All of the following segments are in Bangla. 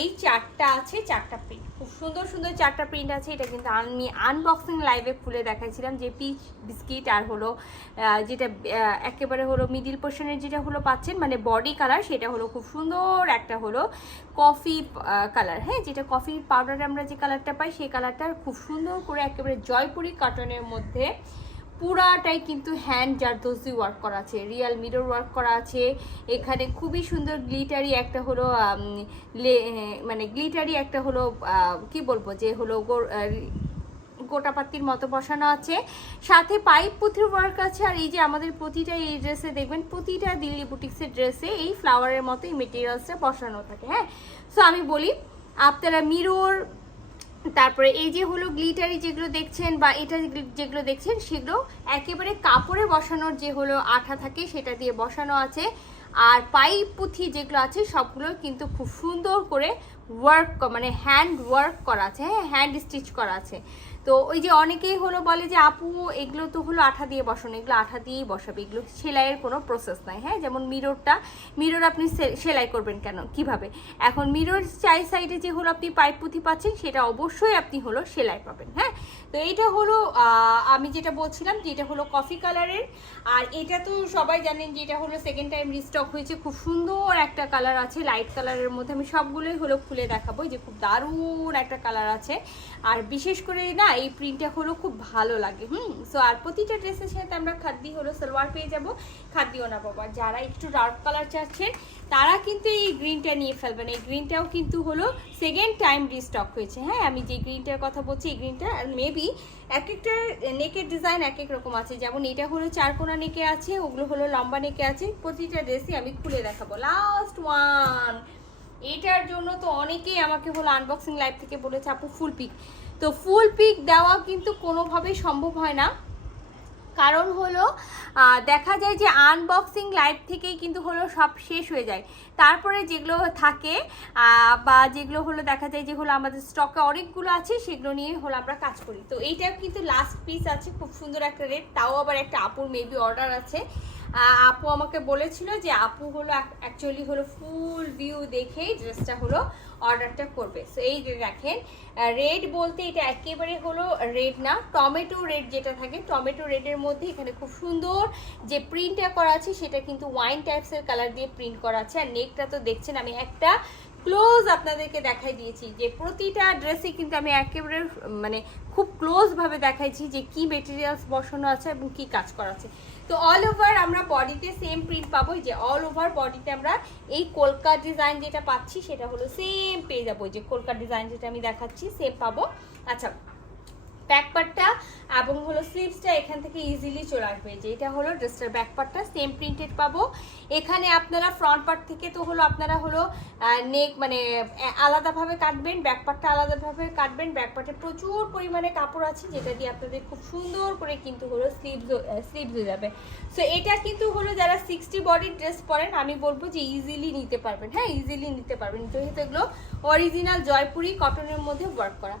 এই চারটা আছে, চারটা প্রিন্ট, খুব সুন্দর সুন্দর চারটা প্রিন্ট আছে। এটা কিন্তু আমি আনবক্সিং লাইভে খুলে দেখাইছিলাম, যে পিচ বিস্কিট আর হলো যেটা একেবারে হলো মিডিল পোর্শনের যেটা হলো পাচ্ছেন মানে বডি কালার, সেটা হলো খুব সুন্দর একটা হলো কফি কালার, হ্যাঁ, যেটা কফি পাউডারে আমরা যে কালারটা পাই সেই কালারটা খুব সুন্দর করে একেবারে জয়পুরি কটনের মধ্যে পুরাটাই কিন্তু হ্যান্ড জারদোজি ওয়ার্ক করা আছে, রিয়েল মিরর ওয়ার্ক করা আছে। এখানে খুবই সুন্দর গ্লিটারি একটা হলো মানে গ্লিটারি একটা হলো কি বলবো যে হলো গোটাপাত্তির মতো বসানো আছে, সাথে পাইপ পুঁথির ওয়ার্ক আছে। আর এই যে আমাদের প্রতিটা এই ড্রেসে দেখবেন, প্রতিটা দিল্লি বুটিক্সের ড্রেসে এই ফ্লাওয়ারের মতো এই মেটেরিয়ালসটা বসানো থাকে, হ্যাঁ। সো আমি বলি আপনারা মিরর, তারপরে এই যে হলো গ্লিটারি যেগুলো দেখছেন বা এটা যেগুলো দেখছেন সেগুলো একেবারে কাপড়ে বসানোর যে হলো আঠা থাকে সেটা দিয়ে বসানো আছে। আর পাইপ পুঁথি যেগুলো আছে সবগুলো কিন্তু খুব সুন্দর করে ওয়ার্ক মানে হ্যান্ড ওয়ার্ক করা আছে, হ্যাঁ, হ্যান্ড স্টিচ করা আছে। তো ওই যে অনেকেই হলো বলে যে আপু এগুলো তো হলো আঠা দিয়ে বসানো, এগুলো আঠা দিয়েই বসাবে, এগুলো সেলাইয়ের কোনো প্রসেস নাই, হ্যাঁ। যেমন মিরর আপনি সেলাই করবেন কেন, কিভাবে? এখন মিরর চাই সাইডে যে হলো আপনি পাইপ পুঁথি পাচ্ছেন সেটা অবশ্যই আপনি হলো সেলাই পাবেন, হ্যাঁ। তো এইটা হলো আমি যেটা বলছিলাম যে এটা হলো কফি কালারের। আর এটা তো সবাই জানেন যে এটা হলো সেকেন্ড টাইম রিস্টক হয়েছে, খুব সুন্দর একটা কালার আছে লাইট কালারের মধ্যে। আমি সবগুলোই হলো খুলে দেখাবো, যে খুব দারুণ একটা কালার আছে। আর বিশেষ করে না এই প্রিন্টটা হলো খুব ভালো লাগে, সো আর প্রতিটা ড্রেসের সাথে আমরা খাদ্দি হলো সালোয়ার পেয়ে যাব, খাদ্দিও না বাবা। যারা একটু ডার্ক কালার চাচ্ছেন তারা কিন্তু এই গ্রিনটা নিয়ে ফেলবেন। এই গ্রিনটাও কিন্তু হলো সেকেন্ড টাইম রিস্টক হয়েছে, হ্যাঁ। আমি যে গ্রিনটার কথা বলছি এই গ্রিনটা মেবি এক একটা নেকের ডিজাইন এক এক রকম আছে, যেমন এটা হলো চারকোনা নেকে আছে, ওগুলো হলো লম্বা নেকে আছে। প্রতিটা ড্রেসই আমি খুলে দেখাবো। লাস্ট ওয়ান, এটার জন্য তো অনেকেই আমাকে হলো আনবক্সিং লাইভ থেকে বলেছে আপু ফুল পিক। তো ফুল পিক দেওয়া কিন্তু কোনোভাবেই সম্ভব হয় না, কারণ হলো দেখা যায় যে আনবক্সিং লাইভ থেকেই কিন্তু হলো সব শেষ হয়ে যায়। তারপরে যেগুলো থাকে বা যেগুলো হলো দেখা যায় যে হলো আমাদের স্টকে অনেকগুলো আছে, সেগুলো নিয়ে হলো আমরা কাজ করি। তো এইটা কিন্তু লাস্ট পিস আছে, খুব সুন্দর একটা রেট, তাও আবার একটা আপুর মেবি অর্ডার আছে। আপু আমাকে বলেছিল যে আপু হলো অ্যাকচুয়ালি হলো ফুল ভিউ দেখেই ড্রেসটা হলো অর্ডারটা করবে। সো এই যে দেখেন রেড বলতে এটা একেবারে হলো রেড না, টমেটো রেড যেটা থাকে, টমেটো রেডের মধ্যে এখানে খুব সুন্দর যে প্রিন্টটা করা আছে সেটা কিন্তু ওয়াইন টাইপসের কালার দিয়ে প্রিন্ট করা আছে। আর নেকটা তো দেখছেন, আমি একটা ক্লোজ আপনাদেরকে দেখাই দিয়েছি যে প্রতিটা ড্রেসে কিন্তু আমি একেবারে মানে খুব ক্লোজভাবে দেখাইছি যে কি মেটেরিয়ালস বসানো আছে এবং কি কাজ করা আছে। তো অল ওভার আমরা বডিতে সেম প্রিন্ট পাবো, যে অল ওভার বডিতে আমরা এই কলকা ডিজাইন যেটা পাচ্ছি সেটা হলো সেম পেয়ে যাবো, যে কলকা ডিজাইন যেটা আমি দেখাচ্ছি সেম পাবো। আচ্ছা, ব্যাক পার্টটা এবং হলো স্লিভসটা এখান থেকে ইজিলি চলে আসবে, যে এটা হলো ড্রেসটার ব্যাক পার্টটা সেম প্রিন্টেড পাবো। এখানে আপনারা ফ্রন্ট পার্ট থেকে তো হলো আপনারা হলো নেক মানে আলাদাভাবে কাটবেন, ব্যাক পার্টটা আলাদাভাবে কাটবেন। ব্যাক পার্টে প্রচুর পরিমাণে কাপড় আছে যেটা দিয়ে আপনাদের খুব সুন্দর করে কিন্তু হলো স্লিভস হয়ে যাবে। সো এটা কিন্তু হলো যারা 60 বডির ড্রেস পরেন আমি বলবো যে ইজিলি নিতে পারবেন, হ্যাঁ, ইজিলি নিতে পারবেন, যেহেতু এগুলো অরিজিনাল জয়পুরি কটনের মধ্যে ওয়ার্ক করা।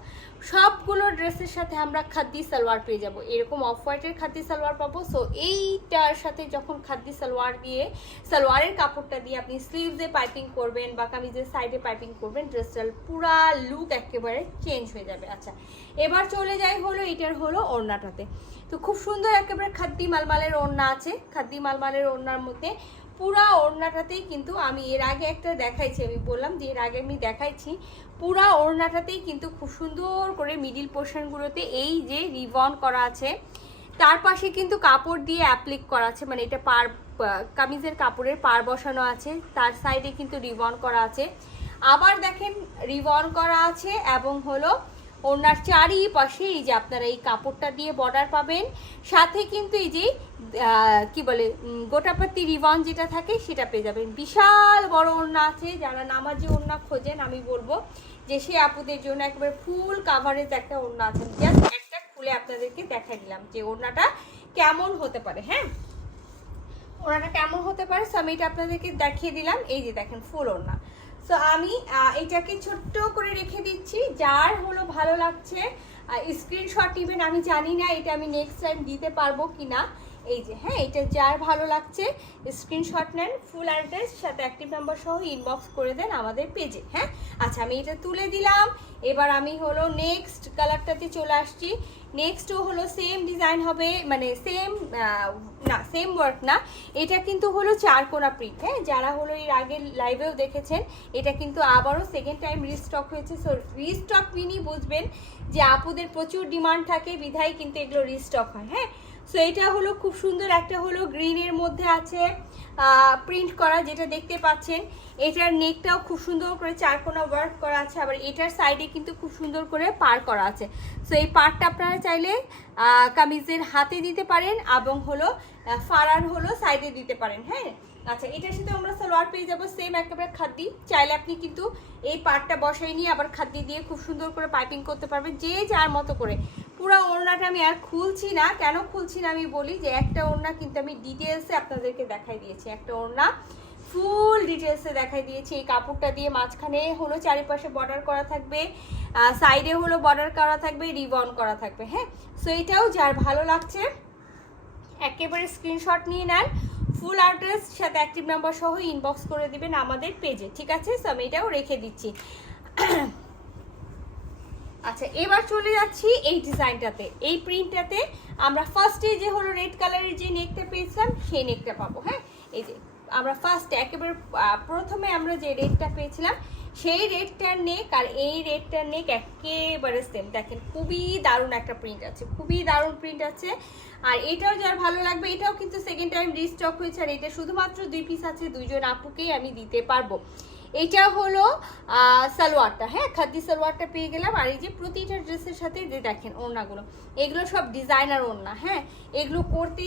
সবগুলো ড্রেসের সাথে আমরা খাদ্দি সালোয়ার পেয়ে যাব, এরকম অফ হোয়াইটের খাদ্দি সালোয়ার পাবো। সো এইটার সাথে যখন খাদ্দি সালোয়ার দিয়ে সালোয়ারের কাপড়টা দিয়ে আপনি স্লিভসে পাইপিং করবেন বা কামিজের সাইডে পাইপিং করবেন, ড্রেসটার পুরা লুক একেবারে চেঞ্জ হয়ে যাবে। আচ্ছা, এবার চলে যাই হলো এটার হলো ওড়নাটাতে। তো খুব সুন্দর একেবারে খাদ্দি মালমালের ওড়না আছে, খাদ্দি মালমালের ওড়নার মধ্যে পুরা ওড়নাটাতেই কিন্তু আমি এর আগে একটা দেখাইছি, আমি বললাম যে এর আগে আমি দেখাইছি, পুরা ওড়নাটাতেই কিন্তু খুব সুন্দর করে মিডিল পোর্শনগুলোতে এই যে রিবন করা আছে, তার পাশে কিন্তু কাপড় দিয়ে অ্যাপ্লিক করা আছে, মানে এটা কামিজের কাপড়ের পার বসানো আছে, তার সাইডে কিন্তু রিবন করা আছে, আবার দেখেন রিবন করা আছে এবং হলো ওনার চারিপাশে এই যে আপনারা এই কাপড়টা দিয়ে বর্ডার পাবেন, সাথে কিন্তু এই যে কি বলে গোটাপাতি রিবন যেটা থাকে সেটা পেয়ে যাবেন। বিশাল বড় ওড়না আছে, যারা নামাজি ওড়না খোঁজেন আমি বলবো যে সে আপুদের জন্য একবার ফুল কাভারেজ একটা ওড়না আছে। জাস্ট একটা খুলে আপনাদেরকে দেখাই দিলাম যে ওড়নাটা কেমন হতে পারে, হ্যাঁ, ওড়নাটা কেমন হতে পারে। সো আমি এটা আপনাদেরকে দেখিয়ে দিলাম, এই যে দেখেন ফুল ওড়না। সো আমি এটাকে ছোট্ট করে রেখে দিচ্ছি, যার হলো ভালো লাগছে স্ক্রিনশট নেবেন। আমি জানি না এটা আমি নেক্সট টাইম দিতে পারবো কিনা, এই যে হ্যাঁ, এটা যার ভালো লাগছে স্ক্রিনশট নেন, ফুল অ্যাড্রেস সাথে অ্যাক্টিভ নাম্বার সহ ইনবক্স করে দেন আমাদের পেজে। হ্যাঁ আচ্ছা, আমি এটা তুলে দিলাম। এবার আমি হলো নেক্সট কালারটাতে চলে আসছি। নেক্সটও হলো সেম ডিজাইন হবে, মানে সেম না, সেম ওয়ার্ক না, এটা কিন্তু হলো চারকোনা প্রিন্ট। হ্যাঁ, যারা হলো এর আগের লাইভেও দেখেছেন, এটা কিন্তু আবারও সেকেন্ড টাইম রিস্টক হয়েছে। সো রিস্টক মিনি বুঝবেন যে আপুদের প্রচুর ডিমান্ড থাকে, বিধায় কিন্তু এগুলো রিস্টক হয়। হ্যাঁ, সো এটা হলো খুব সুন্দর একটা হলো গ্রিনের মধ্যে আছে প্রিন্ট করা, যেটা দেখতে পাচ্ছেন। এটার নেকটাও খুব সুন্দর করে চারকোনা ওয়ার্ক করা আছে, আবার এটার সাইডে কিন্তু খুব সুন্দর করে পার করা আছে। সো এই পারটা আপনারা চাইলে কামিজের হাতে দিতে পারেন এবং হলো ফারার হলো সাইডে দিতে পারেন। হ্যাঁ আচ্ছা, এটার সাথে আমরা সালোয়ার পেয়ে যাবো সেম একেবারে খাদ্দি। চাইলে আপনি কিন্তু এই পার্টটা বসাই নিয়ে আবার খাদ্দি দিয়ে খুব সুন্দর করে পাইপিং করতে পারবেন, যে যার মতো করে। পুরো ওড়নাটা আমি আর খুলছি না, কেন খুলছি না আমি বলি, যে একটা ওড়না কিন্তু আমি ডিটেলসে আপনাদেরকে দেখাই দিয়েছি, একটা ওড়না ফুল ডিটেলসে দেখাই দিয়েছি। এই কাপড়টা দিয়ে মাঝখানে হলো চারিপাশে বর্ডার করা থাকবে, সাইডে হলো বর্ডার করা থাকবে, রিবন করা থাকবে। হ্যাঁ, সো এটাও যার ভালো লাগছে একেবারে স্ক্রিনশট নিয়ে নেন, ফুল অ্যাড্রেস সাথে অ্যাক্টিভ নাম্বার সহ ইনবক্স করে দিবেন আমাদের পেজে। ঠিক আছে, সো আমি এটাও রেখে দিচ্ছি। আচ্ছা, এবার চলে যাচ্ছি এই ডিজাইনটাতে, এই প্রিন্টটাতে। আমরা ফার্স্টে যে হলো রেড কালারের যে নেকটা পেয়েছিলাম সেই নেকটা পাবো। হ্যাঁ, এই যে আমরা ফার্স্টে একেবারে প্রথমে আমরা যে রেডটা পেয়েছিলাম সেই রেডটার নেক আর এই রেডটার নেক একেবারে সেম। দেখেন খুবই দারুণ একটা প্রিন্ট আছে, খুবই দারুণ প্রিন্ট আছে। আর এটাও যার ভালো লাগবে, এটাও কিন্তু সেকেন্ড টাইম রিস্টক হয়েছে, আর এটা শুধুমাত্র 2 পিস আছে, 2জন আপুকেই আমি দিতে পারবো। এটা হলো সালোয়ারটা। হ্যাঁ, খাদ্দি সালোয়ারটা পেয়ে গেলাম। আর এই যে প্রতিটা ড্রেসের সাথে যে দেখেন ওড়নাগুলো, এগুলো সব ডিজাইনার ওড়না। হ্যাঁ, এগুলো করতে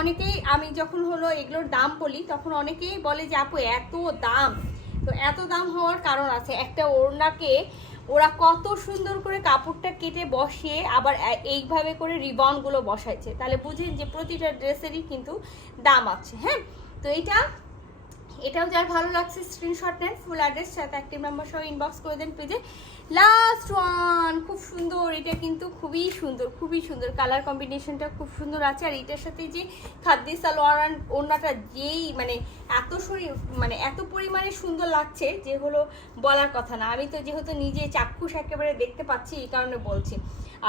অনেকেই, আমি যখন হলো এগুলোর দাম বলি তখন অনেকেই বলে যে আপু এত দাম। তো এত দাম হওয়ার কারণ আছে, একটা ওড়নাকে ওরা কত সুন্দর করে কাপড়টা কেটে বসিয়ে আবার এইভাবে করে রিবনগুলো বসাইছে, তাহলে বুঝেন যে প্রতিটা ড্রেসেরই কিন্তু দাম আছে। হ্যাঁ, তো এটাও যার ভালো লাগছে স্ক্রিনশট নেন, ফুল অ্যাড্রেস সাথে অ্যাক্টিভ নাম্বার সহ ইনবক্স করে দেন পেজে। লাস্ট ওয়ান, খুব সুন্দর, এটা কিন্তু খুবই সুন্দর, খুবই সুন্দর, কালার কম্বিনেশনটা খুব সুন্দর আছে। আর এটার সাথে যে খাদ্দি সালোয়ার ওড়নাটা যেই মানে এত পরিমাণে সুন্দর লাগছে যে হলো বলার কথা না। আমি তো যেহেতু নিজে চাক্ষুষ একেবারে দেখতে পাচ্ছি, এই কারণে বলছি।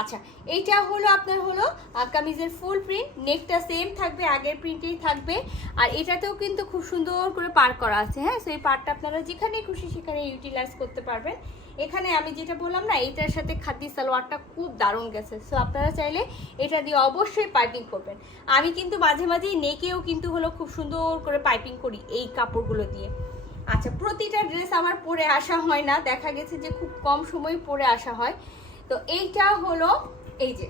আচ্ছা, এইটা হলো আপনার হলো কামিজের ফুল প্রিন্ট, নেকটা সেম থাকবে, আগের প্রিন্টেই থাকবে। আর এটাতেও কিন্তু খুব সুন্দর করে পার করা আছে। হ্যাঁ, সেই পার্টটা আপনারা যেখানে খুশি সেখানে ইউটিলাইজ করতে পারবেন। এখানে আমি যেটা বললাম না, এইটার সাথে খাদ্দি সালোয়ারটা খুব দারুণ গেছে। সো আপনারা চাইলে এটা দিয়ে অবশ্যই পাইপিং করবেন। আমি কিন্তু মাঝে মাঝেই নেকেও কিন্তু হলো খুব সুন্দর করে পাইপিং করি এই কাপড়গুলো দিয়ে। আচ্ছা, প্রতিটা ড্রেস আমার পরে আসা হয় না, দেখা গেছে যে খুব কম সময় পরে আসা হয়। তো এইটা হলো, এই যে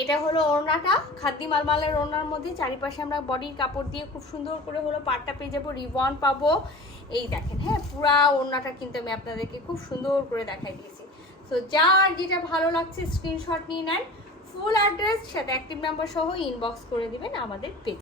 এটা হলো ওড়নাটা, খাদ্দি মালমালের ওড়নার মধ্যে চারিপাশে আমরা বডির কাপড় দিয়ে খুব সুন্দর করে হলো পাটটা পেয়ে যাবো, রিবন পাবো। এই দেখেন, হ্যাঁ পুরা ওড়নাটা কিন্তু আমি আপনাদেরকে খুব সুন্দর করে দেখাই দিয়েছি। সো যার যেটা ভালো লাগছে স্ক্রিনশট নিয়ে নেন, ফুল অ্যাড্রেস সাথে অ্যাক্টিভ নাম্বার সহ ইনবক্স করে দিবেন আমাদের পেজ।